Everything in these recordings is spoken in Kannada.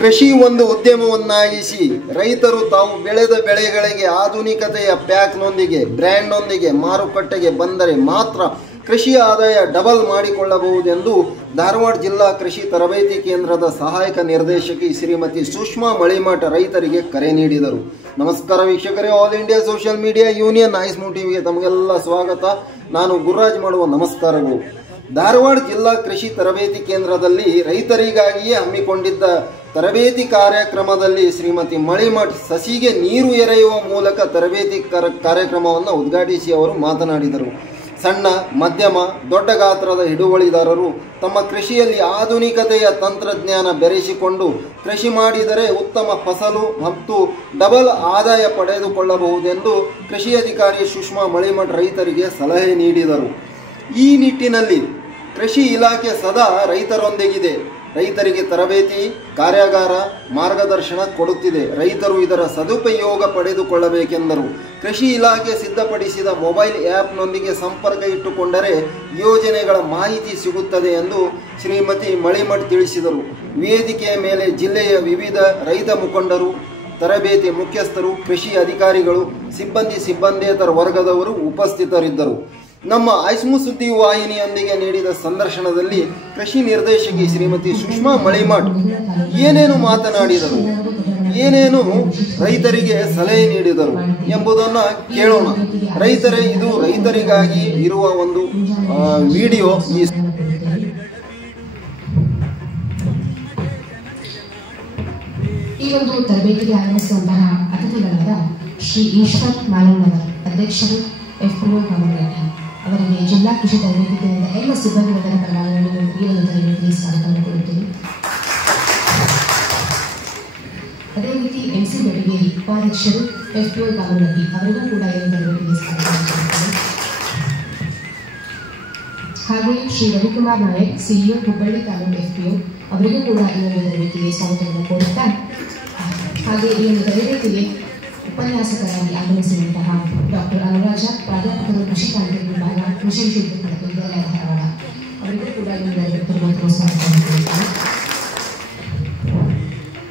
ಕೃಷಿ ಒಂದು ಉದ್ಯಮವನ್ನಾಗಿಸಿ ರೈತರು ತಾವು ಬೆಳೆದ ಬೆಳೆಗಳಿಗೆ ಆಧುನಿಕತೆಯ ಪ್ಯಾಕ್ನೊಂದಿಗೆ ಬ್ರ್ಯಾಂಡ್ನೊಂದಿಗೆ ಮಾರುಕಟ್ಟೆಗೆ ಬಂದರೆ ಮಾತ್ರ ಕೃಷಿ ಆದಾಯ ಡಬಲ್ ಮಾಡಿಕೊಳ್ಳಬಹುದೆಂದು ಧಾರವಾಡ ಜಿಲ್ಲಾ ಕೃಷಿ ತರಬೇತಿ ಕೇಂದ್ರದ ಸಹಾಯಕ ನಿರ್ದೇಶಕಿ ಶ್ರೀಮತಿ ಸುಷ್ಮಾ ಮಳಿಮಠ ರೈತರಿಗೆ ಕರೆ ನೀಡಿದರು. ನಮಸ್ಕಾರ ವೀಕ್ಷಕರೇ, all India social media union AISMU ಟಿವಿಗೆ ತಮಗೆಲ್ಲ ಸ್ವಾಗತ. ನಾನು ಗುರುರಾಜ್ ಮಾಡುವ ನಮಸ್ಕಾರಗಳು. ಧಾರವಾಡ ಜಿಲ್ಲಾ ಕೃಷಿ ತರಬೇತಿ ಕೇಂದ್ರದಲ್ಲಿ ರೈತರಿಗಾಗಿಯೇ ಹಮ್ಮಿಕೊಂಡಿದ್ದ ತರಬೇತಿ ಕಾರ್ಯಕ್ರಮದಲ್ಲಿ ಶ್ರೀಮತಿ ಮಳಿಮಠ್ ಸಸಿಗೆ ನೀರು ಎರೆಯುವ ಮೂಲಕ ತರಬೇತಿ ಕಾರ್ಯಕ್ರಮವನ್ನು ಉದ್ಘಾಟಿಸಿ ಅವರು ಮಾತನಾಡಿದರು. ಸಣ್ಣ, ಮಧ್ಯಮ, ದೊಡ್ಡ ಗಾತ್ರದ ಹಿಡುವಳಿದಾರರು ತಮ್ಮ ಕೃಷಿಯಲ್ಲಿ ಆಧುನಿಕತೆಯ ತಂತ್ರಜ್ಞಾನ ಬೆರೆಸಿಕೊಂಡು ಕೃಷಿ ಮಾಡಿದರೆ ಉತ್ತಮ ಫಸಲು ಮತ್ತು ಡಬಲ್ ಆದಾಯ ಪಡೆದುಕೊಳ್ಳಬಹುದೆಂದು ಕೃಷಿ ಅಧಿಕಾರಿ ಸುಷ್ಮಾ ಮಳಿಮಠ್ ರೈತರಿಗೆ ಸಲಹೆ ನೀಡಿದರು. ಈ ನಿಟ್ಟಿನಲ್ಲಿ ಕೃಷಿ ಇಲಾಖೆ ಸದಾ ರೈತರೊಂದಿಗಿದೆ. ರೈತರಿಗೆ ತರಬೇತಿ, ಕಾರ್ಯಾಗಾರ, ಮಾರ್ಗದರ್ಶನ ಕೊಡುತ್ತಿದೆ. ರೈತರು ಇದರ ಸದುಪಯೋಗ ಪಡೆದುಕೊಳ್ಳಬೇಕೆಂದರು. ಕೃಷಿ ಇಲಾಖೆ ಸಿದ್ಧಪಡಿಸಿದ ಮೊಬೈಲ್ ಆ್ಯಪ್ನೊಂದಿಗೆ ಸಂಪರ್ಕ ಇಟ್ಟುಕೊಂಡರೆ ಯೋಜನೆಗಳ ಮಾಹಿತಿ ಸಿಗುತ್ತದೆ ಎಂದು ಶ್ರೀಮತಿ ಮಳಿಮಠ್ ತಿಳಿಸಿದರು. ವೇದಿಕೆಯ ಮೇಲೆ ಜಿಲ್ಲೆಯ ವಿವಿಧ ರೈತ ಮುಖಂಡರು, ತರಬೇತಿ ಮುಖ್ಯಸ್ಥರು, ಕೃಷಿ ಅಧಿಕಾರಿಗಳು, ಸಿಬ್ಬಂದೇತರ ವರ್ಗದವರು ಉಪಸ್ಥಿತರಿದ್ದರು. ನಮ್ಮ ಐಸ್ಮೂ ಸುದ್ದಿ ವಾಹಿನಿಯೊಂದಿಗೆ ನೀಡಿದ ಸಂದರ್ಶನದಲ್ಲಿ ಕೃಷಿ ನಿರ್ದೇಶಕಿ ಶ್ರೀಮತಿ ಸುಷ್ಮಾ ಮಳಿಮಠ್ ಏನೇನು ಮಾತನಾಡಿದರು, ಏನೇನು ರೈತರಿಗೆ ಸಲಹೆ ನೀಡಿದರು ಎಂಬುದನ್ನು ಕೇಳೋಣ. ಇದು ರೈತರಿಗಾಗಿ ಇರುವ ಒಂದು ವಿಡಿಯೋ. ಈ ಒಂದು ತರಬೇತಿಗೆ ಆಗಮಿಸುವಂತಹ ಅತಿಥಿಗಳಾದ ಶ್ರೀ ಈಶ್ವರ್ ಮಾಲಣ್ಣವರ್, ಅಧ್ಯಕ್ಷರು FPO ಕಾಮಗಾರಿ, ಅವರಿಗೆ ಜಿಲ್ಲಾ ಕೃಷಿ ತರಬೇತಿ ಕೇಂದ್ರದ ಎಲ್ಲ ಸಿಬ್ಬಂದಿಗಳ ಪರವಾಗಿ ಈ ಒಂದು ತರಬೇತಿಗೆ ಸ್ವಾಗತವನ್ನು ಕೊಡುತ್ತೇವೆ. ಅದೇ ರೀತಿ MC ಬೆಳಗೇರಿ, ಉಪಾಧ್ಯಕ್ಷರು FPO ಕಾಮಗಾರಿ, ಅವರಿಗೂ ಕೂಡ ಈ ಒಂದು ತರಬೇತಿಗೆ ಸ್ವಾಗತವನ್ನು ಕೊಡುತ್ತೇವೆ. ಹಾಗೆ ಶ್ರೀ ರವಿಕುಮಾರ್ ನಾಯಕ್, CEO ಹುಬ್ಬಳ್ಳಿ ತಾಲೂಕು FPO, ಅವರಿಗೂ ಕೂಡ ಈ ಒಂದು ತರಬೇತಿಗೆ ಸ್ವಾಗತವನ್ನು ಕೋರುತ್ತಾ, ಹಾಗೆ ಈ ಒಂದು ತರಬೇತಿಗೆ ಉಪನ್ಯಾಸಕರಾಗಿ ಆಗಮಿಸಿರುವಂತಹ ಡಾಕ್ಟರ್ ಅನುರಾಜ, ಪ್ರಾಧ್ಯಾಪಕರು, ಕೃಷಿ ತಾಂತ್ರಿಕ ವಿಭಾಗ, ಕೃಷಿ ವಿಶ್ವವಿದ್ಯಾಲಯ ಧಾರವಾಡ, ಅವರಿಗೂ ಕೂಡ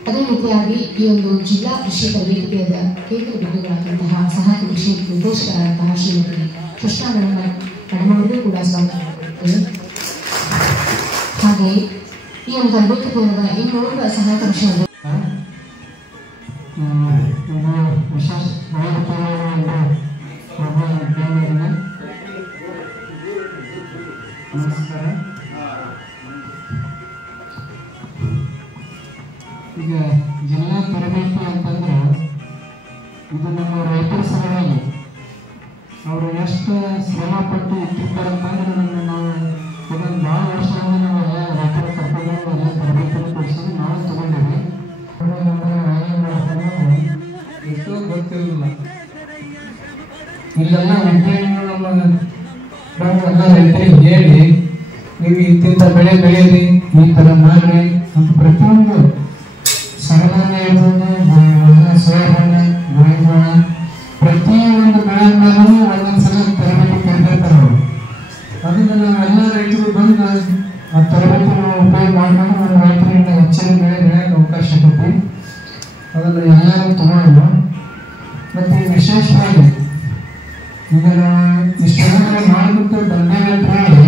ಅದೇ ರೀತಿಯಾಗಿ ಈ ಒಂದು ಜಿಲ್ಲಾ ಕೃಷಿ ತರಬೇತಿ ಕೇಂದ್ರ ಬಿಂದುಗಳಾದಂತಹ ಸಹಾಯಕ ಕೃಷಿ ನಿರ್ದೇಶಕರಾದಂತಹ ಶ್ರೀಮತಿ ಸುಷ್ಮಾ ಮಳಿಮಠ್ ಕೂಡ ಸ್ವಾಗತ. ಹಾಗೆ ಈ ಒಂದು ತರಬೇತಿ ಕೇಂದ್ರದ ಇನ್ನೋರ್ವ ಸಹಾಯಕ ಕೃಷಿ ನಮಸ್ಕಾರ. ಈಗ ಜಿಲ್ಲಾ ತರಬೇತಿ ಅಂತಂದ್ರೆ ಇದು ನಮ್ಮ ರೈತರ ಸಲುವಾಗಿ ಅವರು ಎಷ್ಟು ಶ್ರಮ ಪಟ್ಟು ಇಟ್ಟಿರ್ತಾರೆ ಅಂತಂದ್ರೆ ನಾವು ಇದನ್ನು ಭಾಳ ವರ್ಷದಿಂದ ನಾವೆಲ್ಲ ರೈತರ ಕರ್ಕೊಂಡು ಎಲ್ಲ ತರಬೇತಿಯನ್ನು ಕೊಡಿಸೋದು ನಾವು ತಗೊಂಡಿವಿ. ಎಷ್ಟೋ ಗೊತ್ತಿರಲಿಲ್ಲ. ಇಲ್ಲೆಲ್ಲ ವಿಜ್ಞಾನಿಗಳು ನಮ್ಮ ಎಲ್ಲ ರೈತರಿಗೆ ಹೇಳಿ, ನೀವು ಇಂತಿಂಥ ಬೆಳೆ ಬೆಳೆಯಿರಿ, ಈ ಥರ ಮಾಡ್ರಿ ಅಂತ ಪ್ರತಿಯೊಂದು ಸರಧಾನ್ಯ ಇರ್ಬೋದು, ಸೋಯಾಬೀನ್, ಗೋವಿಂಜೋಳ, ಪ್ರತಿಯೊಂದು ಬೆಳೆ ಮೇಲೂ ಒಂದೊಂದ್ಸಲ ತರಬೇತಿ ಕೇಳಿರ್ತಾರೆ ಅವರು. ಅದನ್ನು ನಾವೆಲ್ಲ ರೈತರು ಬಂದು ಆ ತರಬೇತಿನ ಉಪಯೋಗ ಮಾಡ್ಕೊಂಡು ನಮ್ಮ ರೈತರಿಂದ ಹೆಚ್ಚಿನ ಬೆಳೆ ಬೆಳೆಯೋಕ್ಕೆ ಅವಕಾಶ ಕೊಟ್ಟು ಅದನ್ನು ಎಲ್ಲರೂ ತಗೊಂಡು, ಮತ್ತು ವಿಶೇಷವಾಗಿ ಈಗ ಇಷ್ಟೆಲ್ಲ ಮಾಡಿಬಿಟ್ಟು ಬಂದೇವೆ ಅಂತ ಹೇಳಿ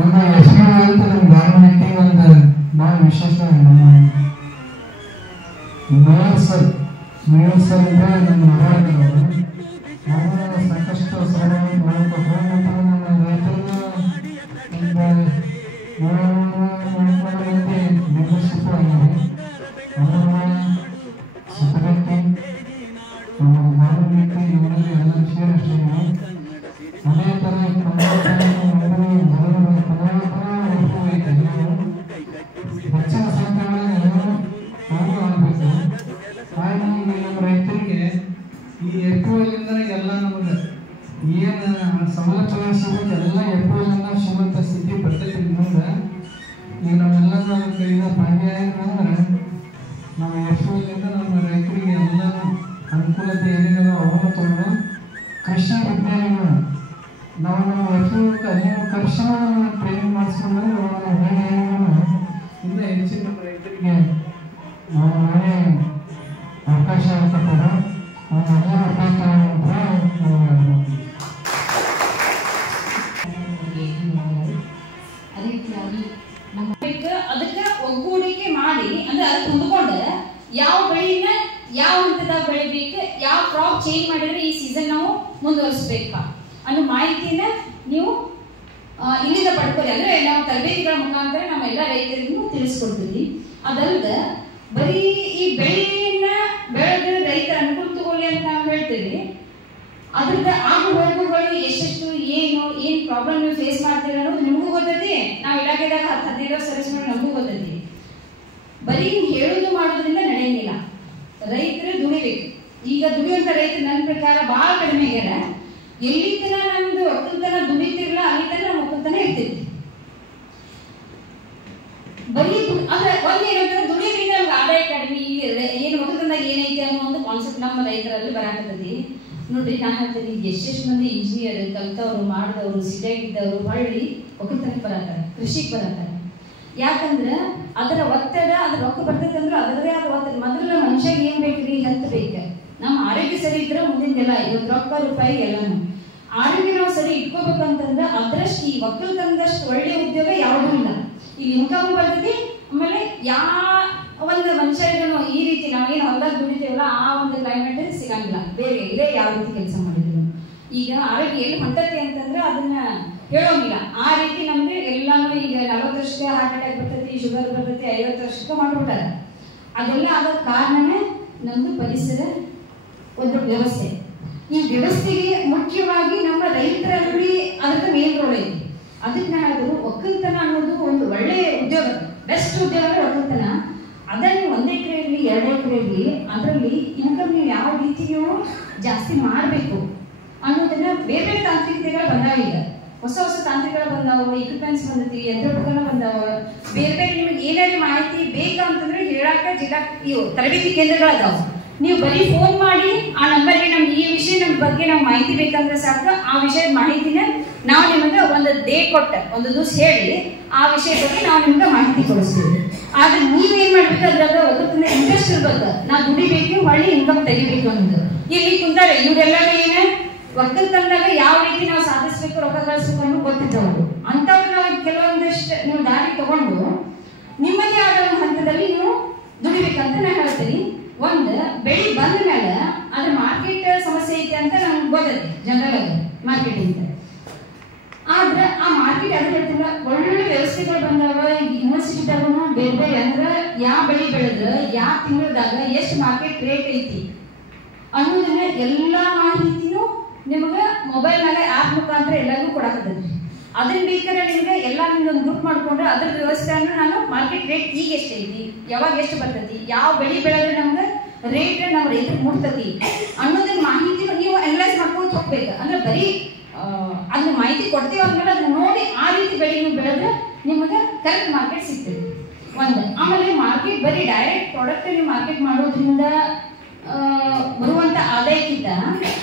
ಒಂದು FPO ಅಂತ ನಮ್ಮ ಧಾರವಾಡಕ್ಕೆ ಒಂದು ಭಾಳ ವಿಶೇಷ ನಮ್ಮ ಮೇಯರ್ ಸರ್ ಅಂದರೆ ನಮ್ಮ ಅವರು ಸಾಕಷ್ಟು ಸಹಾಯ ಮಾಡಿಕೊಟ್ರು. ಮತ್ತು ನಮ್ಮ ರೈತರಿಗೆ ಒಂದು ಮೆಂಬರ್ಶಿಪ್ ಆಗಿದೆ. ಅವರ ಸಪರೇಟಿ ನಮ್ಮ ಧಾರವಾಡಕ್ಕೆ ಇವರಲ್ಲಿ ಎಲ್ಲ ವಿಷಯ ಅಷ್ಟೇ. ಅದೇ ಥರ ಹೆಚ್ಚಿನ ಸಂಖ್ಯೆಗಳಲ್ಲಿ ಎಲ್ಲರೂ ಆಗಬೇಕು. ಹಾಗೆ ನಮ್ಮ ರೈತರಿಗೆ ಈ FPOಲಿಂದ ಎಲ್ಲ ನಮಗೆ ಏನು ಸವಲತ್ತುಗಳು ಸಿಗುತ್ತೆ ಎಲ್ಲ FPOಲಿಂದ ಸಿಗುವಂಥ ಸ್ಥಿತಿ ಬರ್ತೈತಿ. ಮುಂದೆ ಈಗ ನಾವೆಲ್ಲ ಕೈಯಿಂದ ಭಾಗ್ಯ ಅಂದ್ರೆ ನಮ್ಮ FPOಲಿಂದ ನಮ್ಮ ರೈತರಿಗೆ ಎಲ್ಲರೂ ಅನುಕೂಲತೆ ಏನಿದೆ ಅವನು ತಗೊಂಡು ಕೃಷಿ ವಿಜ್ಞಾನಿಗಳು ನಾವು ನಮ್ಮ FPOಕ್ಕೆ ಅನೇಕ ಕೃಷಿ ಟ್ರೈನಿಂಗ್ ಮಾಡಿಸ್ಕೊಂಡ್ರೆ ಇನ್ನೂ ಹೆಚ್ಚಿನ ನಮ್ಮ ರೈತರಿಗೆ ನಾನೇ ಅವಕಾಶ ಕೊಟ್ಟಿದ್ದೆ. ಅದೇ ರೀತಿಯಾಗಿ ಅದಕ್ಕೆ ಒಗ್ಗೂಡಿಕೆ ಮಾಡಿ ಅಂದ್ರೆ ಅದಕ್ಕೆ ಹೊಂದ್ಕೊಂಡು ಯಾವ ಬೆಳೆಯನ್ನ ಯಾವ ಹಂತದಾಗ ಬೆಳಿಬೇಕು, ಯಾವ ಕ್ರಾಪ್ ಚೇಂಜ್ ಮಾಡಿದ್ರೆ ಈ ಸೀಸನ್ ನಾವು ಮುಂದುವರಿಸಬೇಕಾ ಅನ್ನೋ ಮಾಹಿತಿನ ನೀವು ಇಲ್ಲಿಂದ ಪಡ್ಕೊಳ್ಳಿ. ಅಂದ್ರೆ ನಾವು ತರಬೇತಿಗಳ ಮುಖಾಂತರ ನಮ್ಮೆಲ್ಲ ರೈತರಿಗೂ ತಿಳಿಸ್ಕೊಡ್ತೀವಿ. ಅದಲ್ಲದೆ ಬರೀ ಈ ಬೆಳೆಯನ್ನ ಬೆಳೆದ ರೈತರ ಅನುಕೂಲ ತಗೊಳ್ಳಿ ಅಂತ ನಾವು ಹೇಳ್ತೀವಿ. ಅದ್ರದ್ದು ಆಗು ಹೋಗುಗಳು ಎಷ್ಟೆಷ್ಟು ಏನ್ ಪ್ರಾಬ್ಲಮ್ ನೀವು ಫೇಸ್ ಮಾಡ್ತೀರ ಅನ್ನೋದು ನಿಮಗೂ ಗೊತ್ತೈತಿ. ನಾವು ಇಲಾಖೆದಾಗ 10-15 ಸರ್ವಿಸ್ ಮಾಡಿ ನಮಗೂ ಗೊತ್ತೈತಿ. ಬರೀ ಹೇಳುದು ಮಾಡೋದ್ರಿಂದ ನಡೆಯಂಗಿಲ್ಲ. ರೈತರು ದುಡಿಬೇಕು. ಈಗ ದುಡಿಯುವಂತ ರೈತರು ನನ್ನ ಪ್ರಕಾರ ಬಹಳ ಕಡಿಮೆ ಆಗ್ಯಾರ. ಎಲ್ಲಿ ತನ ನಮ್ದು ಒಕ್ಕಲ್ತನ ದುಡಿತಿರ್ಲ ಅಲ್ಲಿ ತನ ನಮ್ಮ ಒಕ್ಕಲ್ತನ ಇರ್ತೈತಿ. ಬರೀ ಅಂದ್ರೆ ಒಂದೇನಂದ್ರೆ ದುಡಿಯೋದ್ರಿಂದ ನಮ್ಗೆ ಆದಾಯ ಕಡಿಮೆ, ಏನು ಒಕ್ಕಲ್ತನದಾಗ ಏನೈತಿ ಅನ್ನೋ ಒಂದು ಕಾನ್ಸೆಪ್ಟ್ ನಮ್ಮ ರೈತರಲ್ಲಿ ಬರಾಕತ್ತೈತಿ. ನೋಡ್ರಿ, ನಾನು ಹೇಳ್ತೀನಿ, ಎಷ್ಟೆಷ್ಟು ಮಂದಿ ಇಂಜಿನಿಯರ್ ಕಲ್ತವ್ರು ಮಾಡಿದವರು ಸಿಟಿಯಾಗಿದ್ದವರು ಹೊಳ್ಳಿ ಒಕ್ಕಲ್ತನಕ್ಕೆ ಬರತ್ತಾರೆ, ಕೃಷಿಗೆ ಬರತ್ತಾರೆ. ಯಾಕಂದ್ರೆ ಅದರ ಒತ್ತಡ, ಅದ್ರ ರೊಕ್ಕ ಬರ್ತೈತೆ ಅಂದ್ರೆ ಅದರದೇ ಆದ ಒತ್ತಡ. ಮೊದಲ ಮನುಷ್ಯಗೆ ಏನ್ ಬೇಕ್ರಿ? ಹೆಲ್ತ್ ಬೇಕು. ನಮ್ಮ ಆರೋಗ್ಯ ಸರಿ ಇದ್ರೆ ಮುಂದಿನ ಇವತ್ತು ರೊಕ್ಕ ರೂಪಾಯಿ ಎಲ್ಲಾನು. ಆರೋಗ್ಯ ನಾವು ಸರಿ ಇಟ್ಕೋಬೇಕಂತಂದ್ರೆ ಅದರಷ್ಟು ಈ ಒಕ್ಕಲ್ತನದಷ್ಟು ಒಳ್ಳೆ ಉದ್ಯೋಗ ಯಾವುದೂ ಇಲ್ಲ. ಇಲ್ಲಿ ಇನ್ಕಮ್ ಬರ್ತೈತಿ. ಆಮೇಲೆ ಒಂದು ಮನುಷ್ಯರಿಗೂ ಈ ರೀತಿ ನಾವೇನು ಹೊಲದಾಗ ದುಡಿತೇವಲ್ಲ ಆ ಒಂದು ಕ್ಲೈಮೇಟ್ ಸಿಗಂಗಿಲ್ಲ. ಬೇರೆ ಇಲ್ಲೇ ಯಾವ ರೀತಿ ಕೆಲಸ ಮಾಡಿದ್ರು. ಈಗ ಆರೋಗ್ಯ ಎಲ್ಲಿ ಹೊಂಟತಿ ಅಂತಂದ್ರೆ ಅದನ್ನ ಹೇಳೋಂಗಿಲ್ಲ. ಆ ರೀತಿ ನಮ್ಗೆ ಎಲ್ಲಾನು ಈಗ 40 ವರ್ಷಕ್ಕೆ ಹಾರ್ಟ್ ಅಟ್ಯಾಕ್ ಬರ್ತೈತಿ, ಶುಗರ್ ಬರ್ತೈತಿ, 50 ವರ್ಷಕ್ಕೆ ಮಾಡ್ಬಿಟ್ಟಾರ. ಅದೆಲ್ಲ ಆದ ಕಾರಣನೇ ನಮ್ದು ಪರಿಸರ ಒಂದು ವ್ಯವಸ್ಥೆ. ಈ ವ್ಯವಸ್ಥೆಗೆ ಮುಖ್ಯವಾಗಿ ನಮ್ಮ ರೈತರಲ್ಲಿ ಅದಕ್ಕೆ ಮೇನ್ ರೋಲ್ ಐತಿ. ಅದಕ್ಕೆ ನಾನು ಒಕ್ಕಲ್ತನ ಅನ್ನೋದು ಒಂದು ಒಳ್ಳೆ ಉದ್ಯೋಗ, ಬೆಸ್ಟ್ ಉದ್ಯೋಗ ಅಂದ್ರೆ ಒಕ್ಕಲ್ತನ. ಅದನ್ನು 1 ಎಕರೆ ಇರಲಿ 2 ಎಕರೆ ಇರಲಿ ಅದರಲ್ಲಿ ಇನ್ಕಮ್ ನೀವು ಯಾವ ರೀತಿ ನೀವು ಜಾಸ್ತಿ ಮಾಡಬೇಕು ಅನ್ನೋದನ್ನ ಬೇರೆ ಬೇರೆ ತಾಂತ್ರಿಕತೆಗಳು ಬಂದಾವ. ಈಗ ಹೊಸ ಹೊಸ ತಾಂತ್ರಿಕಗಳು ಬಂದಾವ, ಇಕ್ವಿಪ್ಮೆಂಟ್ಸ್ ಬಂದೈತಿ, ಯಂತ್ರೋಪಕರಣ ಬಂದಾವ. ಬೇರೆ ಬೇರೆ ನಿಮಗೆ ಏನಾದ್ರು ಮಾಹಿತಿ ಬೇಕಂತಂದ್ರೆ ಹೇಳಾಕ ಜಿಲ್ಲಾ ತರಬೇತಿ ಕೇಂದ್ರಗಳದಾವ. ನೀವು ಬರೀ ಫೋನ್ ಮಾಡಿ ಆ ನಂಬರ್ಗೆ ನಮ್ಗೆ ಈ ವಿಷಯ ನಮ್ಮ ಬಗ್ಗೆ ನಾವು ಮಾಹಿತಿ ಬೇಕಂದ್ರೆ ಸಾಕು. ಆ ವಿಷಯದ ಮಾಹಿತಿನ ನಾವು ನಿಮಗೆ ಒಂದು ಡೇ ಕೊಟ್ಟ ಒಂದು ದಿವಸ ಹೇಳಿ ಆ ವಿಷಯ ಬಗ್ಗೆ ನಾವು ನಿಮ್ಗೆ ಮಾಹಿತಿ ಕೊಡಿಸ್ತೀವಿ. ಆದ್ರೆ ನೀವೇನ್ ಮಾಡ್ಬೇಕು, ಅದ್ರಾಗ ಒಕ್ಕಲ್ತನ ಇಂಟ್ರೆಸ್ಟ್ ಇರ್ಬೇಕು. ನಾವು ದುಡಿಬೇಕು, ಹೊಳ್ಳಿ ಇನ್ಕಮ್ ತೆಗಿಬೇಕು ಅನ್ನೋದು. ಇಲ್ಲಿ ಕುಂತಾರೆ ಇವರೆಲ್ಲ ಏನ ಒಕ್ಕಲ್ತನದಾಗ ಯಾವ ರೀತಿ ನಾವು ಸಾಧಿಸ್ಬೇಕು, ರೊಕ್ಕ ಗಳಿಸ್ಬೇಕು ಅನ್ನೋ ಗೊತ್ತಿದ್ದವರು. ಅಂತವ್ರು ನಾವು ಕೆಲವೊಂದಷ್ಟು ನೀವು ದಾರಿ ತಗೊಂಡು ನಿಮ್ಮದೇ ಆದ ಒಂದು ಹಂತದಲ್ಲಿ ನೀವು ದುಡಿಬೇಕಂತ ನಾನು ಹೇಳ್ತೀನಿ. ಒಂದು ಬೆಳಿ ಬಂದ ಮೇಲೆ ಅದ್ರ ಮಾರ್ಕೆಟ್ ಸಮಸ್ಯೆ ಐತೆ ಅಂತ ನಮ್ಗೆ ಗೊತ್ತೈತಿ ಜನರಲ್ ಆಗಿ ಮಾರ್ಕೆಟಿಂದ. ಆದ್ರೆ ಆ ಮಾರ್ಕೆಟ್ ಅದು ಹೇಳ್ತಿಲ್ಲ, ಒಳ್ಳೊಳ್ಳೆ ವ್ಯವಸ್ಥೆಗಳು ಬಂದಾವ. ಯೂನಿವರ್ಸಿಟಿದಾಗೂ ಬೇರೆ ಬೇರೆ ಅಂದ್ರೆ ಯಾವ ಬೆಳಿ ಬೆಳೆದ ಯಾವ ತಿಂಗಳದಾಗ ಎಷ್ಟು ಮಾರ್ಕೆಟ್ ರೇಟ್ ಐತಿ ಅನ್ನೋದನ್ನ ಎಲ್ಲಾ ಮಾಹಿತಿನೂ ನಿಮ್ಗೆ ಮೊಬೈಲ್ನಾಗ ಆಪ್ ಮುಖಾಂತರ ಎಲ್ಲರಿಗೂ ಕೊಡಾಕತ್ತೈತಿ. ಅದನ್ನ ಬೇಕಾದ್ರೆ ನಿಮ್ಗೆ ಎಲ್ಲ ನಿಮ್ದೊಂದು ಗ್ರೂಪ್ ಮಾಡ್ಕೊಂಡ್ರೆ ಅದ್ರ ವ್ಯವಸ್ಥೆಯನ್ನು ನಾನು ಮಾರ್ಕೆಟ್ ರೇಟ್ ಈಗ ಎಷ್ಟೈತಿ, ಯಾವಾಗ ಎಷ್ಟು ಬರ್ತೈತಿ, ಯಾವ ಬೆಳಿ ಬೆಳೆದ್ರೆ ನಮ್ಗೆ ರೇಟ್ ನಮ್ಮ ರೈತರಿಗೆ ಮುಟ್ತತಿ ಅನ್ನೋದನ್ನ ಮಾಹಿತಿ ನೀವು ಅನಲೈಸ್ ಮಾಡ್ಕೊಂಡು ಹೋಗ್ಬೇಕು. ಅಂದ್ರೆ ಬರೀ ಅದನ್ನ ಮಾಹಿತಿ ಕೊಡ್ತೀವಿ ಅಂದ್ಮೇಲೆ ಅದನ್ನ ನೋಡಿ ಆ ರೀತಿ ಬೆಳೆ ನೀವು ಬೆಳೆದ್ರೆ ನಿಮಗೆ ಕರೆಕ್ಟ್ ಮಾರ್ಕೆಟ್ ಸಿಗ್ತದೆ ಒಂದು. ಆಮೇಲೆ ಮಾರ್ಕೆಟ್ ಬರೀ ಡೈರೆಕ್ಟ್ ಪ್ರಾಡಕ್ಟ್ ನೀವು ಮಾರ್ಕೆಟ್ ಮಾಡೋದ್ರಿಂದ ಬರುವಂತ ಆದಾಯಕ್ಕಿಂತ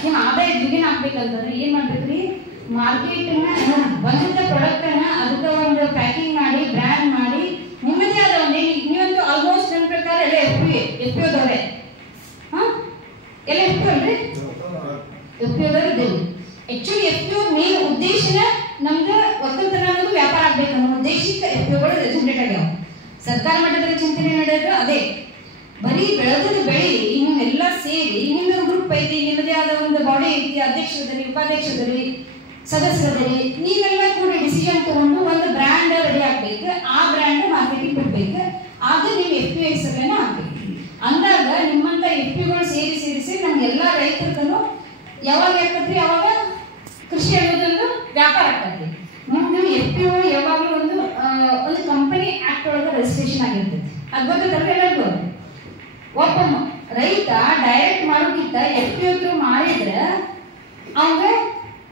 ನಿಮ್ಮ ಆದಾಯ ದ್ವಿಗುಣ ಆಗ್ಬೇಕಂತಂದ್ರೆ ಏನ್ ಮಾಡ್ಬೇಕ್ರಿ? ಮಾರ್ಕೆಟ್ ಬಂದಂತ ಪ್ರಾಡಕ್ಟ್ ಅನ್ನ ಅದಕ್ಕೆ ಒಂದು ಪ್ಯಾಕಿಂಗ್ ಮಾಡಿ ಬ್ರ್ಯಾಂಡ್ ಮಾಡಿ ನಿಮ್ಮದೇ ಆದ ಒಂದು ನೀವಂತೂ ಆಲ್ಮೋಸ್ಟ್ ನನ್ನ ಪ್ರಕಾರ ಎಲ್ಲ ಎಫ್ ಪಿ ಓದವ್ರೆ. ಎಲ್ಲ ಎಫ್ ಪಿ ಅಲ್ರಿ? ಎಫ್ ಪಿ ಓದವ್ರು ಇದ್ದೇವೆ. Actually F P O main ಉದ್ದೇಶನ ನಮ್ದು ಒಕ್ಕಲ್ತನ ಅನ್ನೋದು ವ್ಯಾಪಾರ ಆಗ್ಬೇಕು ಅನ್ನೋ ಉದ್ದೇಶಕ್ಕೆ ಎಫ್ ಪಿ ಓಗಳು ರೆಜುಲೇಟ್ ಆಗ್ಯಾವ. ಸರ್ಕಾರ ಮಟ್ಟದಲ್ಲಿ ಚಿಂತನೆ ನಡೆಯೋದು ಅದೇ. ಬರೀ ಬೆಳೆದ ಬೆಳಿ ನಿಮ್ಮೆಲ್ಲ ಸೇರಿ ನಿಮ್ದೊಂದು ಗ್ರೂಪ್ ಐತಿ, ನಿಮ್ಮದೇ ಆದ ಒಂದು ಬಾಡಿ ಐತಿ, ಅಧ್ಯಕ್ಷರದಲ್ಲಿ ಉಪಾಧ್ಯಕ್ಷರಲ್ಲಿ ಸದಸ್ಯರಲ್ಲಿ ನೀವೆಲ್ಲ ಕೂಡ ಡಿಸಿಷನ್ ತಗೊಂಡು ಒಂದು ಬ್ರ್ಯಾಂಡ್ ರೆಡಿ ಆಗ್ಬೇಕು. ಆ ಬ್ರ್ಯಾಂಡ್ ಮಾರ್ಕೆಟಿಂಗ್ ಬಿಡ್ಬೇಕು. ಆಗ ನೀವು ಎಫ್ ಪಿ ಹೆಸರನ್ನ ಹಾಕ್ಬೇಕು. ಅಂದಾಗ ನಿಮ್ಮಂತ ಎಫ್ ಪಿಗಳು ಸೇರಿಸಿ ನಮ್ಗೆಲ್ಲ ರೈತರಿಗೂ ಯಾವಾಗ ಯಾಕತ್ರಿ ಅವಾಗ ಕೃಷಿ ಅನ್ನೋದೊಂದು ವ್ಯಾಪಾರ ಆಗ್ತದೆ. ನಿಮ್ದು ಎಫ್ ಪಿ ಯಾವಾಗಲೂ ಒಂದು ಕಂಪನಿ ಆಕ್ಟ್ ಒಳಗೆ ರಿಜಿಸ್ಟ್ರೇಷನ್ ಆಗಿರ್ತೈತಿ. ಅದು ಗೊತ್ತಲ್ಲ ಎಲ್ಲರಿಗೂ. ಒಬ್ಬ ರೈತ ಡೈರೆಕ್ಟ್ ಮಾಡೋಕ್ಕಿಂತ ಎಫ್ ಪಿ ಒ ಮಾಡಿದ್ರೆ ಅವಾಗ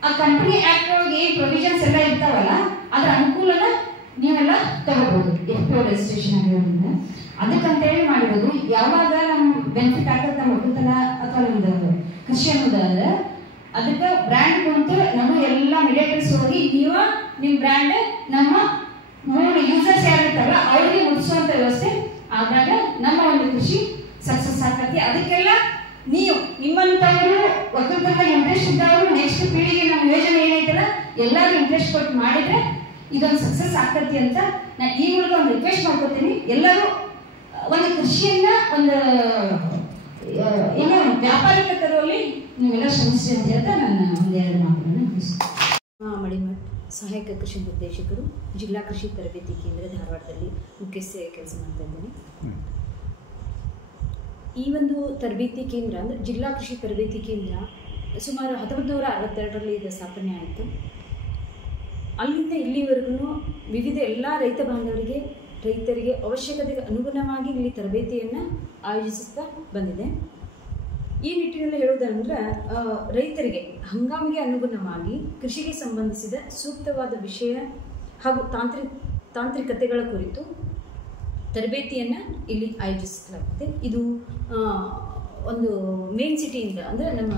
ಆ ಕಂಪನಿ ಆಕ್ಟ್ ಒಳಗೆ ಏನ್ ಪ್ರೊವಿಷನ್ಸ್ ಎಲ್ಲ ಇರ್ತಾವಲ್ಲ ಅದ್ರ ಅನುಕೂಲನ ನೀವೆಲ್ಲ ತಗೋಬಹುದು ಎಫ್ ಪಿ ಒ ರಿಜಿಸ್ಟ್ರೇಷನ್ ಆಗಿರೋದ್ರಿಂದ. ಅದಕ್ಕಂತೇಳಿ ಮಾಡಿರೋದು. ಯಾವಾಗ ನಮ್ ಬೆನಿಫಿಟ್ ಆಗತ್ತೆ ನಮ್ಮ ಒಕ್ಕಲ್ತನ ಅಥವಾ ನಮ್ದು ಕೃಷಿ ಅನ್ನೋದಾದ್ರೆ ಅದಕ್ಕೆ ಬ್ರ್ಯಾಂಡ್ ಕುಂತು ನಮ್ಮ ಎಲ್ಲ ಮಿಲಿಟರೀಸ್ ಹೋಗಿ ನೀವು ನಿಮ್ ಬ್ರ್ಯಾಂಡ್ ನಮ್ಮ ಮೂರು ಯೂಸರ್ಸ್ ಯಾರಿರ್ತಾರಲ್ಲ ಅವ್ರಿಗೆ ಮುಟ್ಟಿಸುವಂತ ವ್ಯವಸ್ಥೆ ಆದಾಗ ನಮ್ಮ ಒಂದು ಕೃಷಿ ಸಕ್ಸಸ್ ಆಗ್ತದೆ. ಅದಕ್ಕೆಲ್ಲ ನೀವು ನಿಮ್ಮಂತವರು ಒಕ್ಕಲ್ತನದಾಗ ಇಂಟ್ರೆಸ್ಟ್ ಇದ್ದವರು ನೆಕ್ಸ್ಟ್ ಪೀಳಿಗೆ ನಮ್ಮ ಯೋಜನೆ ಏನೈತಲ್ಲ ಎಲ್ಲರೂ ಇಂಟ್ರೆಸ್ಟ್ ಕೊಟ್ಟು ಮಾಡಿದ್ರೆ ಇದೊಂದು ಸಕ್ಸಸ್ ಆಗ್ತತಿ ಅಂತ ನಾನು ಈ ಮೂಲಕ ಒಂದು ರಿಕ್ವೆಸ್ಟ್ ಮಾಡ್ಕೊತೀನಿ. ಎಲ್ಲರೂ ಒಂದು ಕೃಷಿಯನ್ನ ಒಂದು ಏನೋ ವ್ಯಾಪಾರಿಕ ತರುವಲ್ಲಿ ನೀವೆಲ್ಲ ಶ್ರಮಿಸ್ರಿ ಅಂತ ಹೇಳ್ತಾ ನನ್ನ ಒಂದೆರಡು ಮಾತುಗಳನ್ನು ಮುಗಿಸ್ತೀನಿ. ಮಳಿಮಠ್ ಸಹಾಯಕ ಕೃಷಿ ನಿರ್ದೇಶಕರು, ಜಿಲ್ಲಾ ಕೃಷಿ ತರಬೇತಿ ಕೇಂದ್ರ ಧಾರವಾಡದಲ್ಲಿ ಮುಖ್ಯಸ್ಥೆಯಾಗಿ ಕೆಲಸ ಮಾಡ್ತಾ ಇದ್ದೇನೆ. ಈ ಒಂದು ತರಬೇತಿ ಕೇಂದ್ರ ಅಂದರೆ ಜಿಲ್ಲಾ ಕೃಷಿ ತರಬೇತಿ ಕೇಂದ್ರ ಸುಮಾರು 1962ರಲ್ಲಿ ಇದು ಸ್ಥಾಪನೆ ಆಯಿತು. ಅಲ್ಲಿಂದ ಇಲ್ಲಿವರೆಗೂ ವಿವಿಧ ಎಲ್ಲ ರೈತ ಬಾಂಧವರಿಗೆ, ರೈತರಿಗೆ ಅವಶ್ಯಕತೆಗೆ ಅನುಗುಣವಾಗಿ ಇಲ್ಲಿ ತರಬೇತಿಯನ್ನು ಆಯೋಜಿಸುತ್ತಾ ಬಂದಿದೆ. ಈ ನಿಟ್ಟಿನಲ್ಲಿ ಹೇಳುವುದಂದ್ರೆ ರೈತರಿಗೆ ಹಂಗಾಮಿಗೆ ಅನುಗುಣವಾಗಿ ಕೃಷಿಗೆ ಸಂಬಂಧಿಸಿದ ಸೂಕ್ತವಾದ ವಿಷಯ ಹಾಗೂ ತಾಂತ್ರಿಕತೆಗಳ ಕುರಿತು ತರಬೇತಿಯನ್ನು ಇಲ್ಲಿ ಆಯೋಜಿಸಲಾಗುತ್ತೆ. ಇದು ಒಂದು ಮೇನ್ ಸಿಟಿಯಿಂದ ಅಂದರೆ ನಮ್ಮ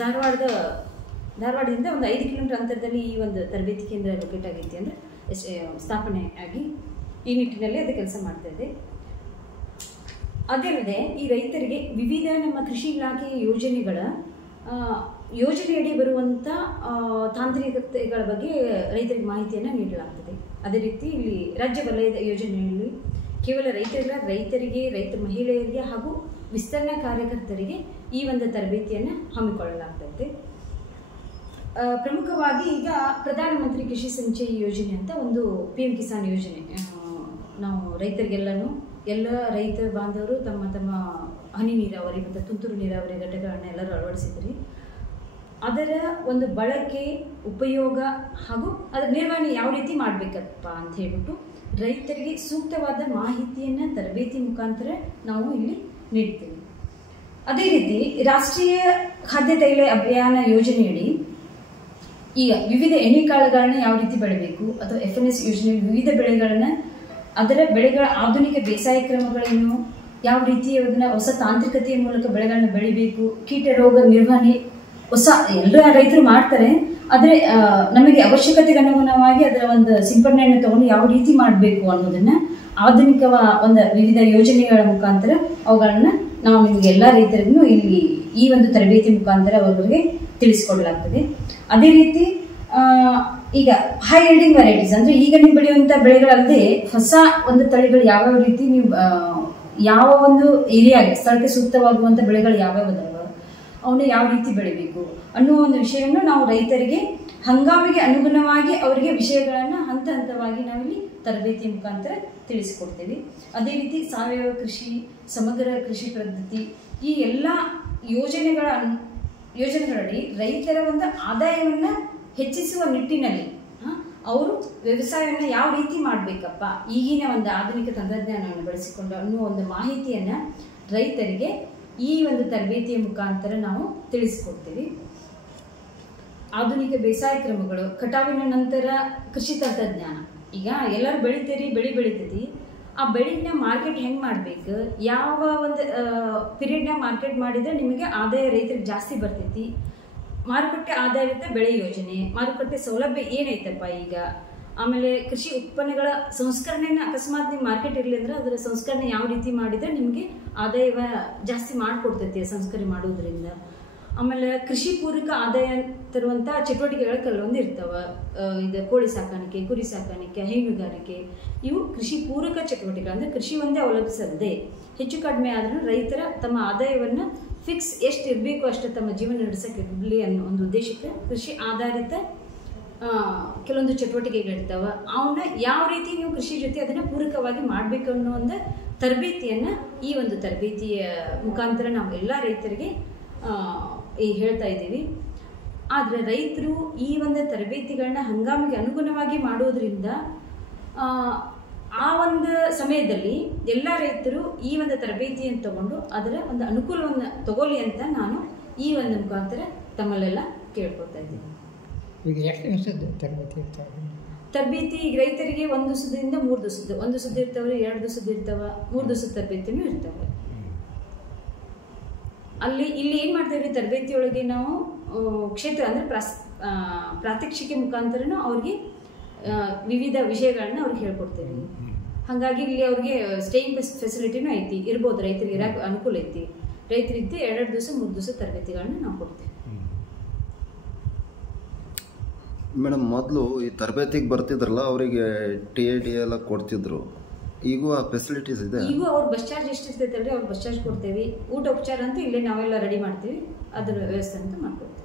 ಧಾರವಾಡದಿಂದ ಒಂದು 5 ಕಿಲೋಮೀಟರ್ ಅಂತರದಲ್ಲಿ ಈ ಒಂದು ತರಬೇತಿ ಕೇಂದ್ರ ಲೊಕೇಟ್ ಆಗೈತಿ ಅಂದರೆ ಸ್ಥಾಪನೆ ಆಗಿ ಈ ನಿಟ್ಟಿನಲ್ಲಿ ಅದು ಕೆಲಸ ಮಾಡ್ತಾ ಇದೆ. ಅದಲ್ಲದೆ ಈ ರೈತರಿಗೆ ವಿವಿಧ ನಮ್ಮ ಕೃಷಿ ಇಲಾಖೆಯ ಯೋಜನೆಯಡಿ ಬರುವಂಥ ತಾಂತ್ರಿಕತೆಗಳ ಬಗ್ಗೆ ರೈತರಿಗೆ ಮಾಹಿತಿಯನ್ನು ನೀಡಲಾಗ್ತದೆ. ಅದೇ ರೀತಿ ಇಲ್ಲಿ ರಾಜ್ಯ ವಲಯದ ಯೋಜನೆಯಲ್ಲಿ ಕೇವಲ ರೈತರಿಗೆ, ರೈತ ಮಹಿಳೆಯರಿಗೆ ಹಾಗೂ ವಿಸ್ತರಣಾ ಕಾರ್ಯಕರ್ತರಿಗೆ ಈ ಒಂದು ತರಬೇತಿಯನ್ನು ಹಮ್ಮಿಕೊಳ್ಳಲಾಗ್ತದೆ. ಪ್ರಮುಖವಾಗಿ ಈಗ ಪ್ರಧಾನಮಂತ್ರಿ ಕೃಷಿ ಸಂಚಯ್ ಯೋಜನೆ ಅಂತ ಒಂದು PM ಕಿಸಾನ್ ಯೋಜನೆ ನಾವು ರೈತರಿಗೆಲ್ಲನೂ ಎಲ್ಲ ರೈತ ಬಾಂಧವರು ತಮ್ಮ ಹನಿ ನೀರಾವರಿ ಮತ್ತು ತುಂತುರು ನೀರಾವರಿ ಘಟಕಗಳನ್ನ ಎಲ್ಲರೂ ಅಳವಡಿಸಿದ್ರಿ. ಅದರ ಒಂದು ಬಳಕೆ, ಉಪಯೋಗ ಹಾಗೂ ಅದರ ನಿರ್ವಹಣೆ ಯಾವ ರೀತಿ ಮಾಡಬೇಕಪ್ಪ ಅಂತ ಹೇಳ್ಬಿಟ್ಟು ರೈತರಿಗೆ ಸೂಕ್ತವಾದ ಮಾಹಿತಿಯನ್ನು ತರಬೇತಿ ಮುಖಾಂತರ ನಾವು ಇಲ್ಲಿ ನೀಡ್ತೀವಿ. ಅದೇ ರೀತಿ ರಾಷ್ಟ್ರೀಯ ಖಾದ್ಯ ತೈಲ ಅಭಿಯಾನ ಯೋಜನೆಯಡಿ ಈಗ ವಿವಿಧ ಎಣ್ಣೆಕಾಳುಗಳನ್ನ ಯಾವ ರೀತಿ ಬೆಳಿಬೇಕು ಅಥವಾ FNS ಯೋಜನೆ ವಿವಿಧ ಬೆಳೆಗಳನ್ನ ಅದರ ಬೆಳೆಗಳ ಆಧುನಿಕ ಬೇಸಾಯ ಕ್ರಮಗಳೇನು, ಯಾವ ರೀತಿ ಅದನ್ನ ಹೊಸ ತಾಂತ್ರಿಕತೆಯ ಮೂಲಕ ಬೆಳೆಗಳನ್ನ ಬೆಳಿಬೇಕು, ಕೀಟ ರೋಗ ನಿರ್ವಹಣೆ ಹೊಸ ಎಲ್ಲ ರೈತರು ಮಾಡ್ತಾರೆ. ಆದರೆ ನಮಗೆ ಅವಶ್ಯಕತೆಗೆ ಅನುಗುಣವಾಗಿ ಅದರ ಒಂದು ಸಿಂಪಡಣೆಯನ್ನು ತಗೊಂಡು ಯಾವ ರೀತಿ ಮಾಡಬೇಕು ಅನ್ನೋದನ್ನ ಆಧುನಿಕ ಒಂದು ವಿವಿಧ ಯೋಜನೆಗಳ ಮುಖಾಂತರ ಅವುಗಳನ್ನ ನಾವು ನಿಮಗೆ ಎಲ್ಲ ರೈತರಿಗೂ ಇಲ್ಲಿ ಈ ಒಂದು ತರಬೇತಿ ಮುಖಾಂತರ ಅವರಿಗೆ ತಿಳಿಸಿಕೊಡಲಾಗ್ತದೆ. ಅದೇ ರೀತಿ ಈಗ ಹೈ ಯೀಲ್ಡಿಂಗ್ ವೆರೈಟೀಸ್ ಅಂದ್ರೆ ಈಗ ನೀವು ಬೆಳೆಯುವಂತ ಬೆಳೆಗಳಲ್ಲದೆ ಹೊಸ ಒಂದು ತಳಿಗಳು ಯಾವ್ಯಾವ ರೀತಿ ನೀವು ಯಾವ ಒಂದು ಏರಿಯಾಗೆ ಸ್ಥಳಕ್ಕೆ ಸೂಕ್ತವಾಗುವಂತ ಬೆಳೆಗಳು ಯಾವ್ಯಾವ ಅದಾವ ಅವನ್ನ ಯಾವ ರೀತಿ ಬೆಳಿಬೇಕು ಅನ್ನುವ ಒಂದು ವಿಷಯವನ್ನು ನಾವು ರೈತರಿಗೆ ಹಂಗಾಮಿಗೆ ಅನುಗುಣವಾಗಿ ಅವರಿಗೆ ವಿಷಯಗಳನ್ನ ಹಂತ ಹಂತವಾಗಿ ನಾವಿಲ್ಲಿ ತರಬೇತಿ ಮುಖಾಂತರ ತಿಳಿಸಿಕೊಡ್ತೇವೆ. ಅದೇ ರೀತಿ ಸಾವಯವ ಕೃಷಿ, ಸಮಗ್ರ ಕೃಷಿ ಪದ್ಧತಿ ಈ ಎಲ್ಲ ಯೋಜನೆಗಳಡಿ ರೈತರ ಒಂದು ಆದಾಯವನ್ನು ಹೆಚ್ಚಿಸುವ ನಿಟ್ಟಿನಲ್ಲಿ ಅವರು ವ್ಯವಸಾಯವನ್ನು ಯಾವ ರೀತಿ ಮಾಡಬೇಕಪ್ಪ ಈಗಿನ ಒಂದು ಆಧುನಿಕ ತಂತ್ರಜ್ಞಾನವನ್ನು ಬಳಸಿಕೊಂಡು ಅನ್ನುವ ಒಂದು ಮಾಹಿತಿಯನ್ನು ರೈತರಿಗೆ ಈ ಒಂದು ತರಬೇತಿಯ ಮುಖಾಂತರ ನಾವು ತಿಳಿಸಿಕೊಡ್ತೀವಿ. ಆಧುನಿಕ ಬೇಸಾಯ ಕ್ರಮಗಳು, ಕಟಾವಿನ ನಂತರ ಕೃಷಿ ತಂತ್ರಜ್ಞಾನ. ಈಗ ಎಲ್ಲರೂ ಬೆಳಿ ಬೆಳಿತೈತಿ, ಆ ಬೆಳೆನ ಮಾರ್ಕೆಟ್ ಹೆಂಗೆ ಮಾಡಬೇಕು, ಯಾವ ಒಂದು ಪೀರಿಯಡ್ನಾಗ ಮಾರ್ಕೆಟ್ ಮಾಡಿದರೆ ನಿಮಗೆ ಆದಾಯ ರೈತರಿಗೆ ಜಾಸ್ತಿ ಬರ್ತೈತಿ, ಮಾರುಕಟ್ಟೆ ಆಧಾರಿತ ಬೆಳೆ ಯೋಜನೆ, ಮಾರುಕಟ್ಟೆ ಸೌಲಭ್ಯ ಏನೈತಪ್ಪ ಈಗ, ಆಮೇಲೆ ಕೃಷಿ ಉತ್ಪನ್ನಗಳ ಸಂಸ್ಕರಣೆನ ಅಕಸ್ಮಾತ್ ನಿಮ್ಮ ಮಾರ್ಕೆಟ್ ಇರಲಿ ಅಂದ್ರೆ ಅದರ ಸಂಸ್ಕರಣೆ ಯಾವ ರೀತಿ ಮಾಡಿದರೆ ನಿಮಗೆ ಆದಾಯವ ಜಾಸ್ತಿ ಮಾಡಿಕೊಡ್ತೈತಿ ಸಂಸ್ಕರಣೆ ಮಾಡೋದ್ರಿಂದ. ಆಮೇಲೆ ಕೃಷಿ ಪೂರಕ ಆದಾಯ ತರುವಂಥ ಚಟುವಟಿಕೆಗಳು ಕೆಲವೊಂದು ಇರ್ತಾವೆ. ಇದು ಕೋಳಿ ಸಾಕಾಣಿಕೆ, ಕುರಿ ಸಾಕಾಣಿಕೆ, ಹೈನುಗಾರಿಕೆ, ಇವು ಕೃಷಿ ಪೂರಕ ಚಟುವಟಿಕೆಗಳು. ಅಂದರೆ ಕೃಷಿ ಒಂದೇ ಅವಲಂಬಿಸದೆ ಹೆಚ್ಚು ಕಡಿಮೆ ಆದ್ರೂ ರೈತರ ತಮ್ಮ ಆದಾಯವನ್ನು ಫಿಕ್ಸ್ ಎಷ್ಟು ಇರಬೇಕು ಅಷ್ಟು ತಮ್ಮ ಜೀವನ ನಡೆಸೋಕ್ಕಿರಲಿ ಅನ್ನೋ ಒಂದು ಉದ್ದೇಶಕ್ಕೆ ಕೃಷಿ ಆಧಾರಿತ ಕೆಲವೊಂದು ಚಟುವಟಿಕೆಗಳಿರ್ತಾವೆ. ಅವನ್ನ ಯಾವ ರೀತಿ ನೀವು ಕೃಷಿ ಜೊತೆ ಅದನ್ನು ಪೂರಕವಾಗಿ ಮಾಡಬೇಕು ಅನ್ನೋ ಒಂದು ತರಬೇತಿಯನ್ನು ಈ ಒಂದು ತರಬೇತಿಯ ಮುಖಾಂತರ ನಾವು ಎಲ್ಲ ರೈತರಿಗೆ ಹೇಳ್ತಾ ಇದ್ದೀವಿ. ಆದರೆ ರೈತರು ಈ ಒಂದು ತರಬೇತಿಗಳನ್ನ ಹಂಗಾಮಿಗೆ ಅನುಗುಣವಾಗಿ ಮಾಡೋದ್ರಿಂದ ಆ ಒಂದು ಸಮಯದಲ್ಲಿ ಎಲ್ಲ ರೈತರು ಈ ಒಂದು ತರಬೇತಿಯನ್ನು ತಗೊಂಡು ಅದರ ಒಂದು ಅನುಕೂಲವನ್ನು ತಗೊಳ್ಳಿ ಅಂತ ನಾನು ಈ ಒಂದು ಮುಖಾಂತರ ತಮ್ಮಲ್ಲೆಲ್ಲ ಕೇಳ್ಕೊತಾ ಇದ್ದೀನಿ. ಈಗ ಎಷ್ಟು ದಿವಸದ ತರಬೇತಿ ಇರ್ತಾವೆ? ತರಬೇತಿ ಈಗ ರೈತರಿಗೆ 1 ದಿವಸದಿಂದ 3 ದಿವಸದ, 1 ದಿವಸದ ಇರ್ತಾವೆ, 2 ದಿವಸದ ಇರ್ತಾವೆ, 3 ದಿವಸದ ತರಬೇತಿನೂ ಇರ್ತವೆ. ಇಲ್ಲಿ ಏನು ಮಾಡ್ತೇವೆ ತರಬೇತಿಯೊಳಗೆ ನಾವು ಕ್ಷೇತ್ರ ಅಂದರೆ ಪ್ರಾತ್ಯಕ್ಷಿಕೆ ಮುಖಾಂತರನೂ ಅವ್ರಿಗೆ ವಿವಿಧ ವಿಷಯಗಳನ್ನ ಅವ್ರಿಗೆ ಹೇಳ್ಕೊಡ್ತೇವೆ. ಹಾಗಾಗಿ ಇಲ್ಲಿ ಅವ್ರಿಗೆ ಸ್ಟೇಯಿಂಗ್ ಫೆಸಿಲಿಟಿನೂ ಐತಿ, ಇರ್ಬೋದು, ರೈತರಿಗೆ ಇರೋಕೆ ಅನುಕೂಲ ಐತಿ. ರೈತರಿದ್ದು 2 ದಿವಸ 3 ದಿವಸ ತರಬೇತಿಗಳನ್ನ ನಾವು ಕೊಡ್ತೇವೆ. ಮೇಡಮ್, ಮೊದಲು ಈ ತರಬೇತಿಗೆ ಬರ್ತಿದ್ರಲ್ಲ ಅವರಿಗೆ TAD ಎಲ್ಲ ಕೊಡ್ತಿದ್ರು, ಈಗೂ ಆ ಫೆಸಿಲಿಟೀಸ್ ಇದೆ? ಈಗ ಅವ್ರ ಬಸ್ ಚಾರ್ಜ್ ಎಷ್ಟಿರ್ತೈತೆ ಅಲ್ರಿ, ಅವ್ರ ಬಸ್ ಚಾರ್ಜ್ ಕೊಡ್ತೇವೆ. ಊಟ ಉಪಚಾರ ಅಂತ ಇಲ್ಲೇ ನಾವೆಲ್ಲ ರೆಡಿ ಮಾಡ್ತೀವಿ, ಅದರ ವ್ಯವಸ್ಥೆ ಅಂತ ಮಾಡ್ಕೊಡ್ತೀವಿ.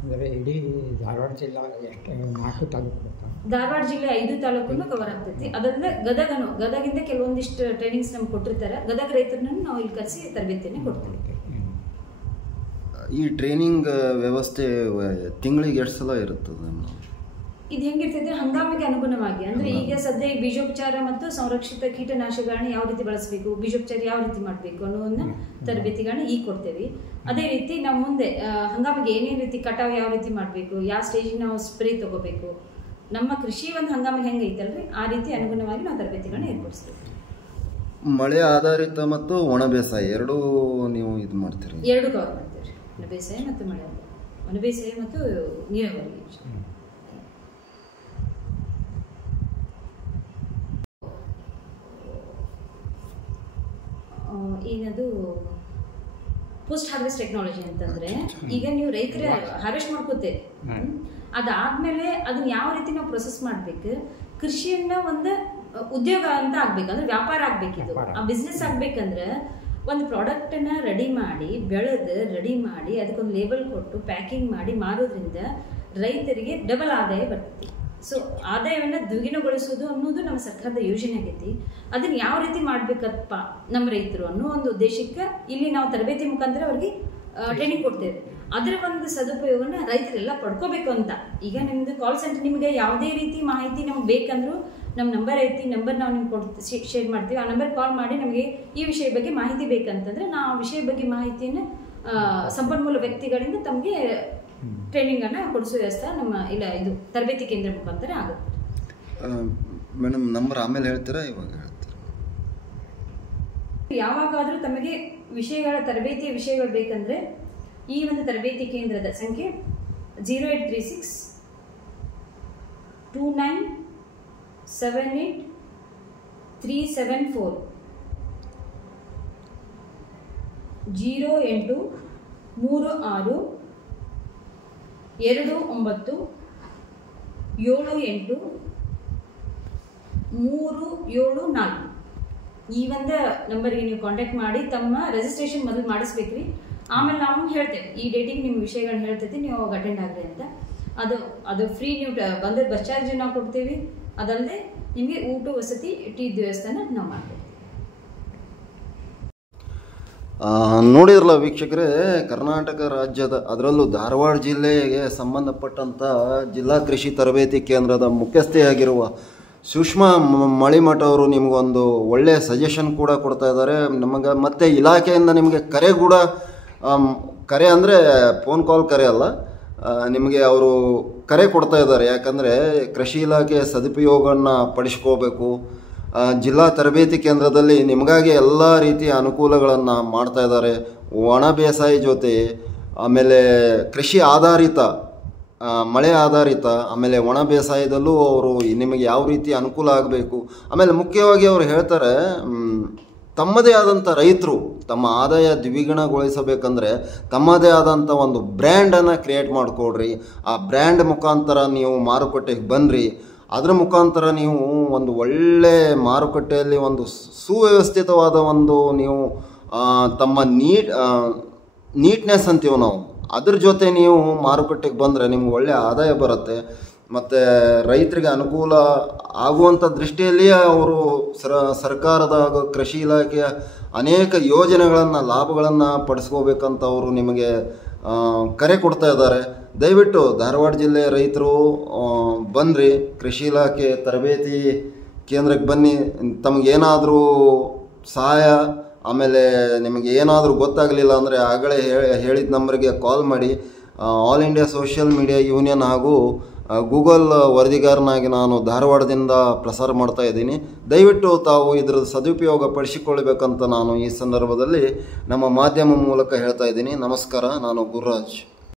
ಅಂದರೆ ಇಡೀ ಧಾರವಾಡ ಜಿಲ್ಲಾ ಎಷ್ಟು 4 ತಾಲೂಕು ಬರ್ತಾವೆ? ಧಾರವಾಡ ಜಿಲ್ಲೆ 5 ತಾಲೂಕನ್ನು ಕವರ್ ಆಗ್ತೈತಿ. ಅದರಿಂದ ಗದಗಿಂದ ಕೆಲವೊಂದಿಷ್ಟು ಟ್ರೈನಿಂಗ್ಸ್ ನಮ್ಗೆ ಕೊಟ್ಟಿರ್ತಾರೆ. ಗದಗ ರೈತರನ್ನ ನಾವು ಇಲ್ಲಿ ಕರೆಸಿ ತರಬೇತಿಯನ್ನು ಕೊಡ್ತೀವಿ. ಈ ಟ್ರೈನಿಂಗ್ ವ್ಯವಸ್ಥೆ ತಿಂಗಳಿಗೆ ಎಷ್ಟು ಸಲ ಇರುತ್ತದೆ? ಇದು ಹೆಂಗಿರ್ತೈತೆ, ಹಂಗಾಮಿಗೆ ಅನುಗುಣವಾಗಿ. ಅಂದ್ರೆ ಈಗ ಸದ್ಯ ಬೀಜೋಪಚಾರ ಮತ್ತು ಸಂರಕ್ಷಿತ ಕೀಟನಾಶಕಗಳನ್ನ ಯಾವ ರೀತಿ ಬಳಸಬೇಕು, ಬೀಜೋಪಚಾರ ಯಾವ ರೀತಿ ಮಾಡಬೇಕು ಅನ್ನೋದನ್ನ ತರಬೇತಿಗಳನ್ನ ಈಗ ಕೊಡ್ತೇವೆ. ಅದೇ ರೀತಿ ನಾವು ಮುಂದೆ ಹಂಗಾಮಿಗೆ ಏನೇನು ರೀತಿ ಕಟಾವು ಯಾವ ರೀತಿ ಮಾಡಬೇಕು, ಯಾವ ಸ್ಟೇಜಿಗೆ ನಾವು ಸ್ಪ್ರೇ ತಗೋಬೇಕು, ನಮ್ಮ ಕೃಷಿ ಒಂದು ಹಂಗಾಮಿಗೆ ಹೆಂಗೆ ಐತಲ್ರಿ ಆ ರೀತಿ ಅನುಗುಣವಾಗಿ ನಾವು ತರಬೇತಿಗಳನ್ನ ಏರ್ಪಡಿಸ್ತೀವಿ. ಮಳೆ ಆಧಾರಿತ ಮತ್ತು ಒಣ ಬೇಸಾಯ ಎರಡೂ ನೀವು ಇದು ಮಾಡ್ತೀರಿ? 2 ಕವರ್ ಮಾಡ್ತೀವಿ. ಒಣ ಬೇಸಾಯ ಮತ್ತು ಮಳೆ ಆಧಾರಿತ, ಒಣ ಬೇಸಾಯ ಮತ್ತು ನೀರಾವರಿ. ಏನದು ಪೋಸ್ಟ್ ಹಾರ್ವೆಸ್ಟ್ ಟೆಕ್ನಾಲಜಿ ಅಂತಂದ್ರೆ, ಈಗ ನೀವು ರೈತರೇ ಹಾರ್ವೆಸ್ಟ್ ಮಾಡ್ಕೋತೇವೆ, ಅದಾದ್ಮೇಲೆ ಅದನ್ನ ಯಾವ ರೀತಿ ನಾವು ಪ್ರೊಸೆಸ್ ಮಾಡ್ಬೇಕು, ಕೃಷಿಯನ್ನ ಒಂದು ಉದ್ಯೋಗ ಅಂತ ಆಗ್ಬೇಕು, ಅಂದ್ರೆ ವ್ಯಾಪಾರ ಆಗ್ಬೇಕಿದು. ಆ ಬಿಸ್ನೆಸ್ ಆಗ್ಬೇಕಂದ್ರೆ ಒಂದು ಪ್ರಾಡಕ್ಟನ್ನ ರೆಡಿ ಮಾಡಿ, ಬೆಳೆದು ರೆಡಿ ಮಾಡಿ, ಅದಕ್ಕೊಂದು ಲೇಬಲ್ ಕೊಟ್ಟು ಪ್ಯಾಕಿಂಗ್ ಮಾಡಿ ಮಾರೋದ್ರಿಂದ ರೈತರಿಗೆ ಡಬಲ್ ಆದಾಯ ಬರ್ತೈತಿ. ಸೊ ಆದಾಯವನ್ನು ದ್ವಿಗುಣಗೊಳಿಸೋದು ಅನ್ನೋದು ನಮ್ಮ ಸರ್ಕಾರದ ಯೋಜನೆ ಆಗೈತಿ. ಅದನ್ನ ಯಾವ ರೀತಿ ಮಾಡ್ಬೇಕಪ್ಪ ನಮ್ಮ ರೈತರು ಅನ್ನೋ ಒಂದು ಉದ್ದೇಶಕ್ಕೆ ಇಲ್ಲಿ ನಾವು ತರಬೇತಿ ಮುಖಾಂತರ ಅವ್ರಿಗೆ ಟ್ರೈನಿಂಗ್ ಕೊಡ್ತೇವೆ. ಅದರ ಒಂದು ಸದುಪಯೋಗನ ರೈತರೆಲ್ಲ ಪಡ್ಕೋಬೇಕು ಅಂತ. ಈಗ ನಿಮ್ದು ಕಾಲ್ ಸೆಂಟರ್, ನಿಮಗೆ ಯಾವುದೇ ರೀತಿ ಮಾಹಿತಿ ನಮ್ಗೆ ಬೇಕಂದ್ರೂ ನಮ್ಮ ನಂಬರ್ ಐತಿ, ನಂಬರ್ ನಾವು ನಿಮ್ಗೆ ಶೇರ್ ಮಾಡ್ತೀವಿ. ಆ ನಂಬರ್ ಕಾಲ್ ಮಾಡಿ ನಮಗೆ ಈ ವಿಷಯ ಬಗ್ಗೆ ಮಾಹಿತಿ ಬೇಕಂತಂದ್ರೆ ನಾವು ಆ ವಿಷಯ ಬಗ್ಗೆ ಮಾಹಿತಿಯನ್ನು ಸಂಪನ್ಮೂಲ ವ್ಯಕ್ತಿಗಳಿಂದ ತಮಗೆ ಟ್ರೈನಿಂಗ್ ಅನ್ನ ಕೊಡಿಸೋ ವ್ಯವಸ್ಥೆ ನಮ್ಮ ಇಲ್ಲ ಇದು ತರಬೇತಿ ಕೇಂದ್ರ ಮುಖಾಂತರ ಆಗುತ್ತೆ. ಮೇಡಮ್, ನಂಬರ್ ಆಮೇಲೆ ಹೇಳ್ತೀರಾ, ಇವಾಗ ಹೇಳ್ತೀರಾ? ಯಾವಾಗಾದ್ರೂ ತಮಗೆ ತರಬೇತಿಯ ವಿಷಯಗಳು ಬೇಕಂದ್ರೆ ಈ ಒಂದು ತರಬೇತಿ ಕೇಂದ್ರದ ಸಂಖ್ಯೆ 0836 29 78 374 08 36 29 78 374 ಈ ಒಂದು ನಂಬರ್ಗೆ ನೀವು ಕಾಂಟ್ಯಾಕ್ಟ್ ಮಾಡಿ ತಮ್ಮ ರಿಜಿಸ್ಟ್ರೇಷನ್ ಮೊದಲು ಮಾಡಿಸ್ಬೇಕ್ರಿ. ಆಮೇಲೆ ನಾವು ಹೇಳ್ತೇವೆ ಈ ಡೇಟಿಗೆ ನಿಮ್ಮ ವಿಷಯಗಳನ್ನ ಹೇಳ್ತೈತಿ, ನೀವು ಅವಾಗ ಅಟೆಂಡ್ ಆಗ್ರಿ ಅಂತ. ಅದು ಫ್ರೀ. ನೀವು ಬಂದ ಬಸ್ ಚಾರ್ಜ್ ನಾವು ಕೊಡ್ತೀವಿ, ಅದಲ್ಲದೆ ನಿಮಗೆ ಊಟ ವಸತಿ ಟೀ ವ್ಯವಸ್ಥೆನ ನಾವು ಮಾಡ್ತೀವಿ. ನೋಡಿದ್ರಲ್ಲ ವೀಕ್ಷಕರೇ, ಕರ್ನಾಟಕ ರಾಜ್ಯದ ಅದರಲ್ಲೂ ಧಾರವಾಡ ಜಿಲ್ಲೆಗೆ ಸಂಬಂಧಪಟ್ಟಂಥ ಜಿಲ್ಲಾ ಕೃಷಿ ತರಬೇತಿ ಕೇಂದ್ರದ ಮುಖ್ಯಸ್ಥೆಯಾಗಿರುವ ಸುಷ್ಮಾ ಮಳಿಮಠ ಅವರು ನಿಮಗೊಂದು ಒಳ್ಳೆಯ ಸಜೆಷನ್ ಕೂಡ ಕೊಡ್ತಾ ಇದ್ದಾರೆ ನಮಗೆ. ಮತ್ತು ಇಲಾಖೆಯಿಂದ ನಿಮಗೆ ಕರೆ ಅಂದರೆ ಫೋನ್ ಕಾಲ್ ಕರೆ ಅಲ್ಲ, ನಿಮಗೆ ಅವರು ಕರೆ ಕೊಡ್ತಾ ಇದ್ದಾರೆ. ಯಾಕಂದರೆ ಕೃಷಿ ಇಲಾಖೆ ಸದುಪಯೋಗವನ್ನು ಪಡಿಸ್ಕೋಬೇಕು. ಜಿಲ್ಲಾ ತರಬೇತಿ ಕೇಂದ್ರದಲ್ಲಿ ನಿಮಗಾಗಿ ಎಲ್ಲ ರೀತಿಯ ಅನುಕೂಲಗಳನ್ನು ಮಾಡ್ತಾ ಇದ್ದಾರೆ. ಒಣ ಬೇಸಾಯ ಜೊತೆ ಆಮೇಲೆ ಕೃಷಿ ಆಧಾರಿತ, ಮಳೆ ಆಧಾರಿತ, ಆಮೇಲೆ ಒಣ ಬೇಸಾಯದಲ್ಲೂ ಅವರು ನಿಮಗೆ ಯಾವ ರೀತಿ ಅನುಕೂಲ ಆಗಬೇಕು. ಆಮೇಲೆ ಮುಖ್ಯವಾಗಿ ಅವರು ಹೇಳ್ತಾರೆ, ತಮ್ಮದೇ ಆದಂಥ ರೈತರು ತಮ್ಮ ಆದಾಯ ದ್ವಿಗುಣಗೊಳಿಸಬೇಕಂದ್ರೆ ತಮ್ಮದೇ ಆದಂಥ ಒಂದು ಬ್ರ್ಯಾಂಡನ್ನು ಕ್ರಿಯೇಟ್ ಮಾಡಿಕೊಡ್ರಿ. ಆ ಬ್ರ್ಯಾಂಡ್ ಮುಖಾಂತರ ನೀವು ಮಾರುಕಟ್ಟೆಗೆ ಬನ್ನಿರಿ. ಅದರ ಮುಖಾಂತರ ನೀವು ಒಂದು ಒಳ್ಳೆ ಮಾರುಕಟ್ಟೆಯಲ್ಲಿ ಒಂದು ಸುವ್ಯವಸ್ಥಿತವಾದ ಒಂದು ನೀವು ತಮ್ಮ ನೀಟ್ನೆಸ್ ಅಂತೀವಿ ನಾವು, ಅದ್ರ ಜೊತೆ ನೀವು ಮಾರುಕಟ್ಟೆಗೆ ಬಂದರೆ ನಿಮ್ಗೆ ಒಳ್ಳೆಯ ಆದಾಯ ಬರುತ್ತೆ. ಮತ್ತು ರೈತರಿಗೆ ಅನುಕೂಲ ಆಗುವಂಥ ದೃಷ್ಟಿಯಲ್ಲಿಯೇ ಅವರು ಸರ್ಕಾರದ ಹಾಗೂ ಕೃಷಿ ಇಲಾಖೆಯ ಅನೇಕ ಯೋಜನೆಗಳನ್ನು ಲಾಭಗಳನ್ನು ಪಡಿಸ್ಕೋಬೇಕಂತ ಅವರು ನಿಮಗೆ ಕರೆ ಕೊಡ್ತಾ ಇದ್ದಾರೆ. ದಯವಿಟ್ಟು ಧಾರವಾಡ ಜಿಲ್ಲೆಯ ರೈತರು ಬನ್ನಿರಿ, ಕೃಷಿ ಇಲಾಖೆ ತರಬೇತಿ ಕೇಂದ್ರಕ್ಕೆ ಬನ್ನಿ. ತಮಗೇನಾದರೂ ಸಹಾಯ, ಆಮೇಲೆ ನಿಮಗೆ ಏನಾದರೂ ಗೊತ್ತಾಗಲಿಲ್ಲ ಅಂದರೆ ಆಗಲೇ ಹೇಳಿದ ನಂಬರ್ಗೆ ಕಾಲ್ ಮಾಡಿ. All India social media union ಹಾಗೂ ಗೂಗಲ್ ವರದಿಗಾರನಾಗಿ ನಾನು ಧಾರವಾಡದಿಂದ ಪ್ರಸಾರ ಮಾಡ್ತಾ ಇದ್ದೀನಿ. ದಯವಿಟ್ಟು ತಾವು ಇದರ ಸದುಪಯೋಗ ಪಡಿಸಿಕೊಳ್ಳಬೇಕಂತ ನಾನು ಈ ಸಂದರ್ಭದಲ್ಲಿ ನಮ್ಮ ಮಾಧ್ಯಮ ಮೂಲಕ ಹೇಳ್ತಾ ಇದ್ದೀನಿ. ನಮಸ್ಕಾರ, ನಾನು ಗುರುರಾಜ್.